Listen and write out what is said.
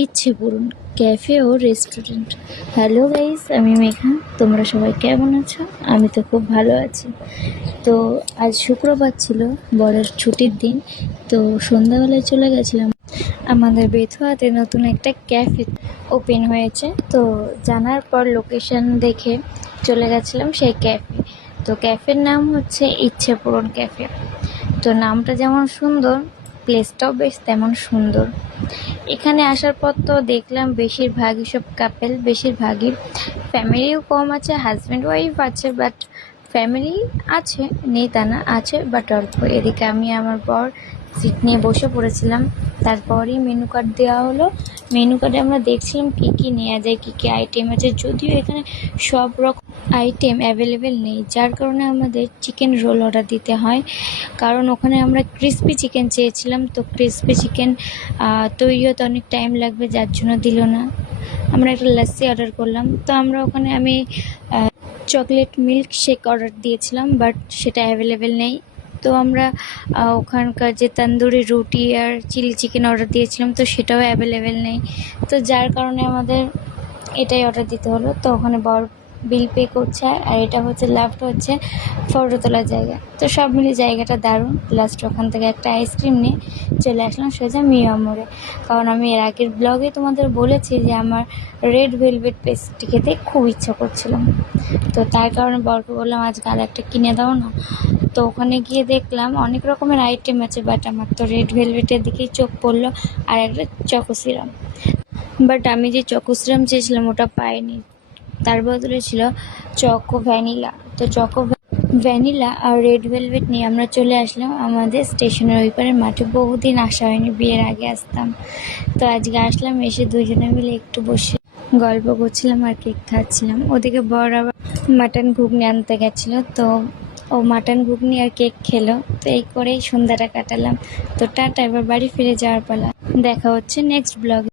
ইচ্ছে পূরণ ক্যাফে ও restaurant. Hello guys, আমি মেঘা। তোমরা সবাই কেমন আছো? আমি তো খুব ভালো আছি। তো আজ শুক্রবার ছিল, বরের ছুটির দিন। তো সন্ধ্যাবেলায় চলে গেছিলাম আমাদের বেথুয়াতে নতুন একটা ক্যাফে ওপেন হয়েছে। তো জানার পর লোকেশন দেখে চলে গেছিলাম সেই ক্যাফে। তো ক্যাফের নাম হচ্ছে ইচ্ছে পূরণ ক্যাফে। তো নামটা যেমন সুন্দর, প্লেসটাও বেশ তেমন সুন্দর। এখানে আসার পর তো দেখলাম বেশিরভাগই সব কাপেল, বেশিরভাগই ফ্যামিলিও কম আছে, হাজব্যান্ড ওয়াইফ আছে, বাট ফ্যামিলি আছে, নেই তা না, আছে বাট অল্প। এদিকে আমি আমার বর সিট নিয়ে বসে পড়েছিলাম। তারপরই মেনু কার্ড দেওয়া হলো। মেনু কার্ডে আমরা দেখছিলাম কী কী নেওয়া যায়, কী কী আইটেম আছে। যদিও এখানে সব রকম আইটেম অ্যাভেলেবেল নেই, যার কারণে আমাদের চিকেন রোল অর্ডার দিতে হয়। কারণ ওখানে আমরা ক্রিসপি চিকেন চেয়েছিলাম, তো ক্রিসপি চিকেন তৈরি হতে অনেক টাইম লাগবে, যার জন্য দিল না। আমরা একটা লাস্সি অর্ডার করলাম। তো আমরা ওখানে আমি চকলেট মিল্ক শেক অর্ডার দিয়েছিলাম, বাট সেটা অ্যাভেলেবেল নেই। তো আমরা ওখানকার যে তন্দুরি রুটি আর চিলি চিকেন অর্ডার দিয়েছিলাম, তো সেটাও অ্যাভেলেবেল নেই। তো যার কারণে আমাদের এটাই অর্ডার দিতে হলো। তো ওখানে বর বিল পে করছে, আর এটা হচ্ছে লাস্ট হচ্ছে ফটো তোলার জায়গা। তো সব মিলে জায়গাটা দারুণ। লাস্ট ওখান থেকে একটা আইসক্রিম নিয়ে চলে আসলাম সোজা মিয়া মোড়ে। কারণ আমি এর আগের ব্লগে তোমাদের বলেছি যে আমার রেড ভেলভেট পেস্ট্রি খেতে খুব ইচ্ছা করছিলাম। তো তার কারণে বরকে বললাম আজকে আর একটা কিনে দাও না। তো ওখানে গিয়ে দেখলাম অনেক রকমের আইটেম আছে, বাট আমার তো রেড ভেলভেটের দিকেই চোখ পড়লো, আর একটা চকো সিরাম। বাট আমি যে চকো সিরাম চেয়েছিলাম ওটা পাইনি, তার বদলে ছিল চকো ভ্যানিলা। তো চকো ভ্যানিলা আর রেড ভেলভেট নিয়ে আমরা চলে আসলাম আমাদের স্টেশনের ওই পারের মাঠে। বহুদিন আসা হয়নি, বিয়ের আগে আসতাম। তো আজকে আসলাম, এসে দুজনে মিলে একটু বসে গল্প করছিলাম আর কেক খাচ্ছিলাম। ওদিকে বর আবার মাটন ঘুগনি আনতে গেছিলো, তো ও মাটন ঘুগনি আর কেক খেলো। তো এই করেই সন্ধ্যাটা কাটালাম। তো টাটা, এবার বাড়ি ফিরে যাওয়ার পালা। দেখা হচ্ছে নেক্সট ব্লগে।